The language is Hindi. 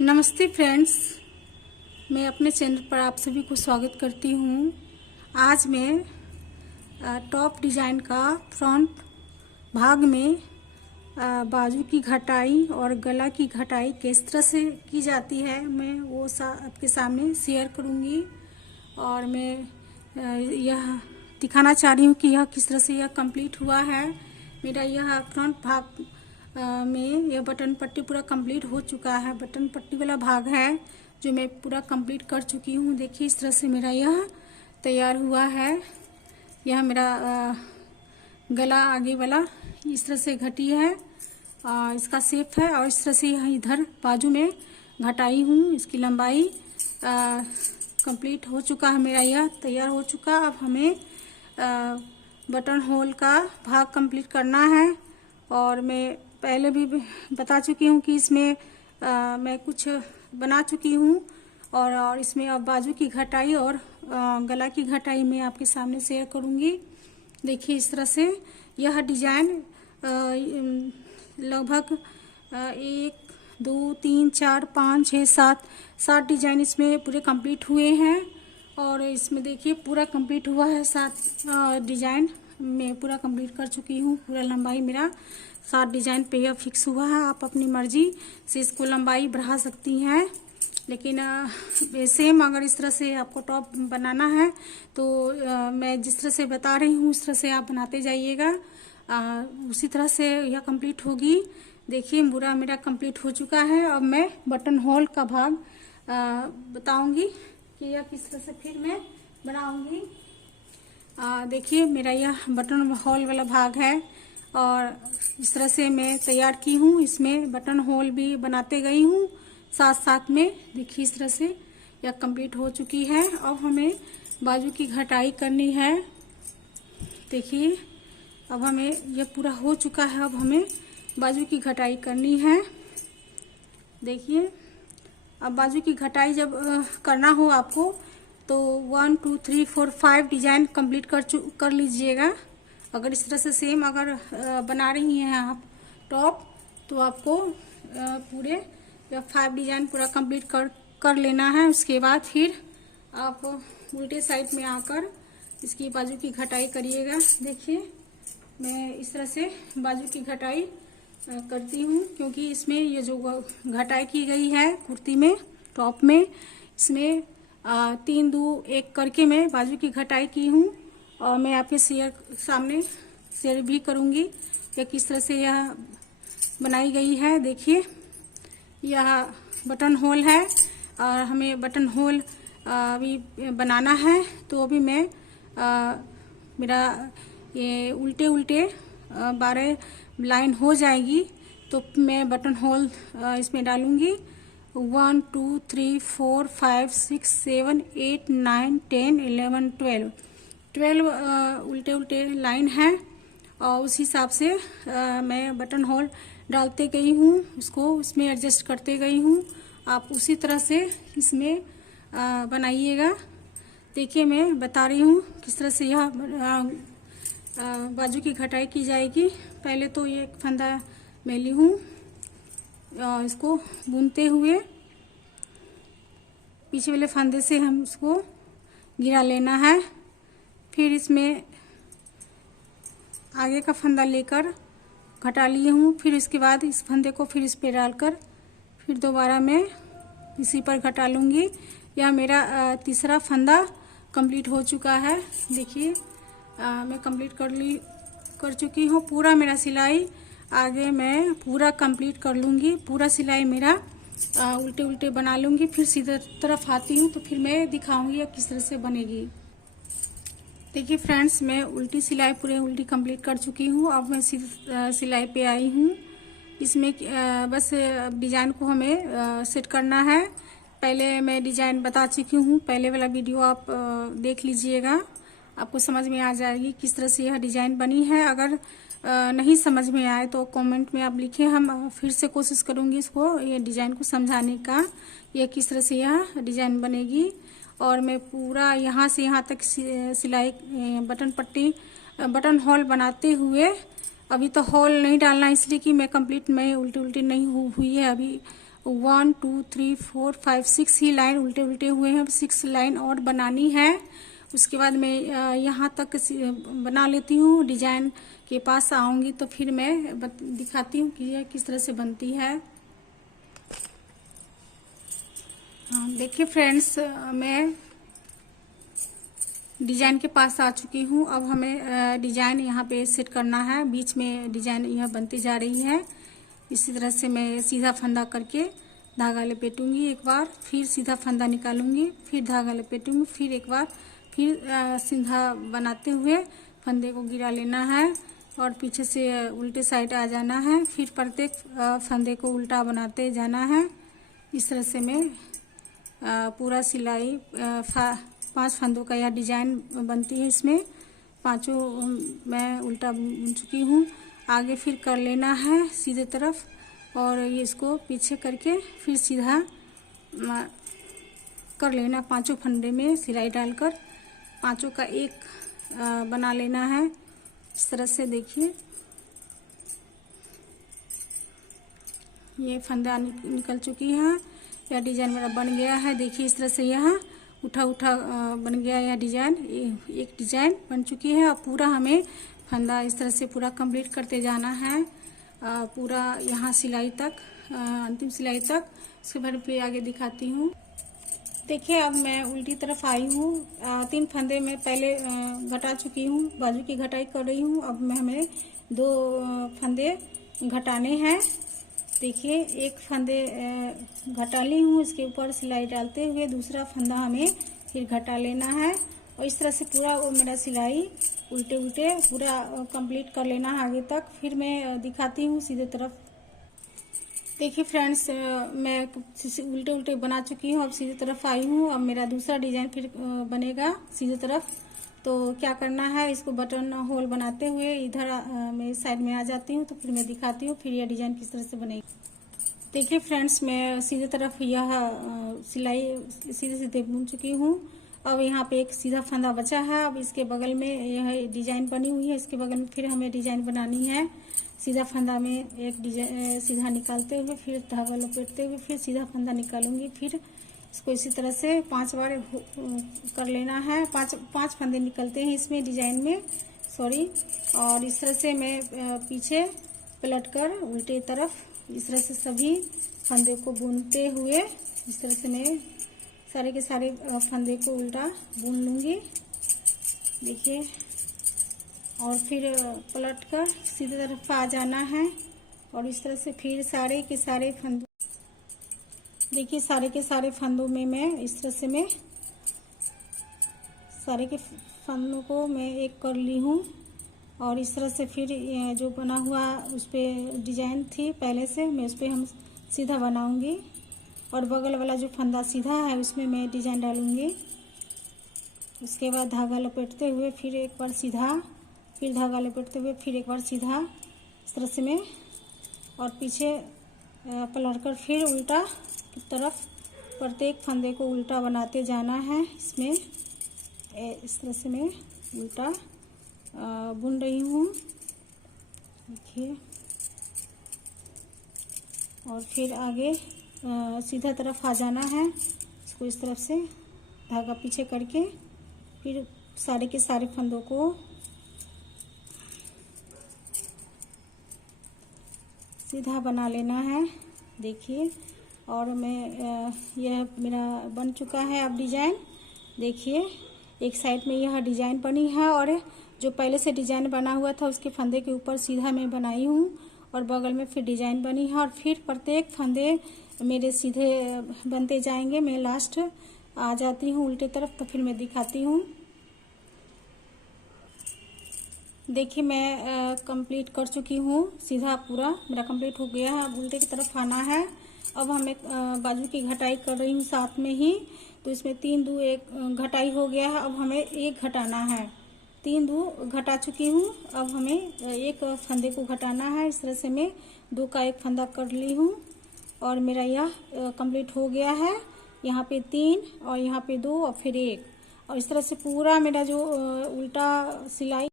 नमस्ते फ्रेंड्स, मैं अपने चैनल पर आप सभी को स्वागत करती हूँ। आज मैं टॉप डिज़ाइन का फ्रंट भाग में बाजू की घटाई और गला की घटाई किस तरह से की जाती है मैं वो आपके सामने शेयर करूँगी। और मैं यह दिखाना चाह रही हूँ कि यह किस तरह से यह कंप्लीट हुआ है। मेरा यह फ्रंट भाग में यह बटन पट्टी पूरा कंप्लीट हो चुका है। बटन पट्टी वाला भाग है जो मैं पूरा कंप्लीट कर चुकी हूँ। देखिए इस तरह से मेरा यह तैयार हुआ है। यह मेरा गला आगे वाला इस तरह से घटी है, इसका शेप है। और इस तरह से यह इधर बाजू में घटाई हूँ। इसकी लंबाई कंप्लीट हो चुका है, मेरा यह तैयार हो चुका। अब हमें बटन होल का भाग कंप्लीट करना है। और मैं पहले भी बता चुकी हूँ कि इसमें मैं कुछ बना चुकी हूँ। और इसमें अब बाजू की घटाई और गला की घटाई मैं आपके सामने शेयर करूँगी। देखिए इस तरह से यह डिजाइन लगभग 1 2 3 4 5 6 7 डिजाइन इसमें पूरे कंप्लीट हुए हैं। और इसमें देखिए पूरा कंप्लीट हुआ है। 7 डिजाइन मैं पूरा कंप्लीट कर चुकी हूँ। पूरा लंबाई मेरा 7 डिजाइन पे यह फिक्स हुआ है। आप अपनी मर्जी से इसको लंबाई बढ़ा सकती हैं, लेकिन सेम अगर इस तरह से आपको टॉप बनाना है तो मैं जिस तरह से बता रही हूँ उस तरह से आप बनाते जाइएगा। उसी तरह से यह कंप्लीट होगी। देखिए पूरा मेरा कंप्लीट हो चुका है। अब मैं बटन होल का भाग बताऊंगी कि यह किस तरह से फिर मैं बनाऊंगी। देखिए मेरा यह बटन होल वाला भाग है और इस तरह से मैं तैयार की हूँ। इसमें बटन होल भी बनाते गई हूँ साथ साथ में। देखिए इस तरह से यह कंप्लीट हो चुकी है। अब हमें बाजू की घटाई करनी है। देखिए अब हमें यह पूरा हो चुका है। अब हमें बाजू की घटाई करनी है। देखिए अब बाजू की घटाई जब करना हो आपको तो 1 2 3 4 5 डिजाइन कंप्लीट कर लीजिएगा। अगर इस तरह से सेम अगर बना रही हैं आप टॉप तो आपको पूरे 5 डिजाइन पूरा कंप्लीट कर लेना है। उसके बाद फिर आप उल्टे साइड में आकर इसकी बाजू की घटाई करिएगा। देखिए मैं इस तरह से बाजू की घटाई करती हूँ, क्योंकि इसमें ये जो घटाई की गई है कुर्ती में टॉप में, इसमें 3 2 1 करके मैं बाजू की घटाई की हूँ। और मैं आपके सामने शेयर भी करूँगी कि किस तरह से यह बनाई गई है। देखिए यह बटन होल है और हमें बटन होल अभी बनाना है। तो अभी मैं मेरा ये उल्टे 12 लाइन हो जाएगी तो मैं बटन होल इसमें डालूंगी। 1 2 3 4 5 6 7 8 9 10 11 12 उल्टे लाइन है। और उस हिसाब से मैं बटन होल डालते गई हूँ, उसको उसमें एडजस्ट करते गई हूँ। आप उसी तरह से इसमें बनाइएगा। देखिए मैं बता रही हूँ किस तरह से यह बाजू की घटाई की जाएगी। पहले तो ये फंदा मैं ली हूँ, इसको बुनते हुए पीछे वाले फंदे से हम उसको गिरा लेना है। फिर इसमें आगे का फंदा लेकर घटा लिए हूँ। फिर इसके बाद इस फंदे को फिर इस पे डालकर फिर दोबारा मैं इसी पर घटा लूँगी। यह मेरा तीसरा फंदा कंप्लीट हो चुका है। देखिए मैं कंप्लीट कर चुकी हूँ। पूरा मेरा सिलाई आगे मैं पूरा कंप्लीट कर लूँगी। पूरा सिलाई मेरा उल्टे बना लूँगी। फिर सीधे तरफ आती हूँ तो फिर मैं दिखाऊँगी अब किस तरह से बनेगी। देखिए फ्रेंड्स मैं उल्टी सिलाई पूरे उल्टी कंप्लीट कर चुकी हूँ। अब मैं सीधी सिलाई पे आई हूँ। इसमें बस डिजाइन को हमें सेट करना है। पहले मैं डिजाइन बता चुकी हूँ, पहले वाला वीडियो आप देख लीजिएगा, आपको समझ में आ जाएगी किस तरह से यह डिजाइन बनी है। अगर नहीं समझ में आए तो कमेंट में आप लिखें, हम फिर से कोशिश करूँगी इसको ये डिजाइन को समझाने का, यह किस तरह से यह डिजाइन बनेगी। और मैं पूरा यहाँ से यहाँ तक सिलाई बटन पट्टी बटन होल बनाते हुए, अभी तो होल नहीं डालना इसलिए कि मैं कंप्लीट में उल्टी नहीं हुई है अभी 1 2 3 4 5 6 ही लाइन उल्टे उल्टे हुए हैं। 6 लाइन और बनानी है। उसके बाद मैं यहाँ तक बना लेती हूँ। डिजाइन के पास आऊंगी तो फिर मैं दिखाती हूँ कि यह किस तरह से बनती है। हाँ देखिए फ्रेंड्स, मैं डिजाइन के पास आ चुकी हूँ। अब हमें डिजाइन यहाँ पे सेट करना है। बीच में डिजाइन यह बनती जा रही है। इसी तरह से मैं सीधा फंदा करके धागा लपेटूंगी एक बार, फिर सीधा फंदा निकालूंगी, फिर धागा लपेटूंगी, फिर एक बार, फिर सीधा बनाते हुए फंदे को गिरा लेना है और पीछे से उल्टे साइड आ जाना है। फिर प्रत्येक फंदे को उल्टा बनाते जाना है। इस तरह से मैं पूरा सिलाई 5 फंदों का यह डिजाइन बनती है। इसमें 5 मैं उल्टा बुन चुकी हूँ। आगे फिर कर लेना है सीधे तरफ और ये इसको पीछे करके फिर सीधा कर लेना। 5 फंदे में सिलाई डालकर 5 का एक बना लेना है। इस तरह से देखिए ये फंदा निकल चुकी है। यह डिजाइन मेरा बन गया है। देखिए इस तरह से यह उठा उठा बन गया। यह डिजाइन एक डिजाइन बन चुकी है। अब पूरा हमें फंदा इस तरह से पूरा कंप्लीट करते जाना है, पूरा यहाँ सिलाई तक, अंतिम सिलाई तक। इसके बाद फिर आगे दिखाती हूँ। देखिए अब मैं उल्टी तरफ आई हूँ। 3 फंदे में पहले घटा चुकी हूँ, बाजू की घटाई कर रही हूँ। अब मैं हमें 2 फंदे घटाने हैं। देखिए एक फंदे घटा ली हूँ, इसके ऊपर सिलाई डालते हुए दूसरा फंदा हमें फिर घटा लेना है और इस तरह से पूरा मेरा सिलाई उल्टे उल्टे पूरा कंप्लीट कर लेना है आगे तक। फिर मैं दिखाती हूँ सीधे तरफ। देखिए फ्रेंड्स, मैं उल्टे उल्टे बना चुकी हूँ। अब सीधे तरफ आई हूँ। अब मेरा दूसरा डिजाइन फिर बनेगा सीधे तरफ। तो क्या करना है, इसको बटन होल बनाते हुए इधर मैं साइड में आ जाती हूँ। तो फिर मैं दिखाती हूँ फिर यह डिजाइन किस तरह से बनेगी। देखिए फ्रेंड्स, मैं सीधे तरफ यह सिलाई सीधे सीधे बुन चुकी हूँ। अब यहाँ पे एक सीधा फंदा बचा है। अब इसके बगल में यह डिजाइन बनी हुई है, इसके बगल में फिर हमें डिजाइन बनानी है। सीधा फंदा में एक डिजाइन सीधा निकालते हुए फिर धागा लपेटते हुए फिर सीधा फंदा निकालूंगी। फिर इसको इसी तरह से 5 बार कर लेना है। 5 फंदे निकलते हैं इसमें डिजाइन में, सॉरी। और इस तरह से मैं पीछे पलट कर उल्टे तरफ इस तरह से सभी फंदे को बुनते हुए इस तरह से मैं सारे के सारे फंदे को उल्टा बुन लूंगी। देखिए, और फिर पलट कर सीधे तरफ आ जाना है और इस तरह से फिर सारे के सारे फंदों, देखिए सारे के सारे फंदों में मैं इस तरह से मैं सारे के फंदों को मैं एक कर ली हूँ और इस तरह से फिर जो बना हुआ उस पर डिजाइन थी पहले से, मैं उस पर हम सीधा बनाऊंगी और बगल वाला जो फंदा सीधा है उसमें मैं डिजाइन डालूंगी। उसके बाद धागा लपेटते हुए फिर एक बार सीधा, फिर धागा लपेटते हुए फिर एक बार सीधा, इस तरह से मैं और पीछे पलट कर फिर उल्टा की तरफ प्रत्येक फंदे को उल्टा बनाते जाना है। इसमें इस तरह से मैं उल्टा बुन रही हूँ। देखिए, और फिर आगे सीधा तरफ आ जाना है। इसको इस तरफ से धागा पीछे करके फिर सारे के सारे फंदों को सीधा बना लेना है। देखिए, और मैं यह मेरा बन चुका है अब डिजाइन। देखिए, एक साइड में यह डिजाइन बनी है और जो पहले से डिजाइन बना हुआ था उसके फंदे के ऊपर सीधा मैं बनाई हूँ और बगल में फिर डिजाइन बनी है और फिर प्रत्येक फंदे मेरे सीधे बनते जाएंगे। मैं लास्ट आ जाती हूँ उल्टे तरफ, तो फिर मैं दिखाती हूँ। देखिए, मैं कंप्लीट कर चुकी हूँ। सीधा पूरा मेरा कंप्लीट हो गया है। अब उल्टे की तरफ आना है। अब हमें बाजू की घटाई कर रही हूँ साथ में ही, तो इसमें 3 2 1 घटाई हो गया है। अब हमें 1 घटाना है। 3 2 घटा चुकी हूँ। अब हमें 1 फंदे को घटाना है। इस तरह से मैं 2 का 1 फंदा कर ली हूँ और मेरा यह कंप्लीट हो गया है। यहाँ पे 3 और यहाँ पे 2 और फिर 1, और इस तरह से पूरा मेरा जो उल्टा सिलाई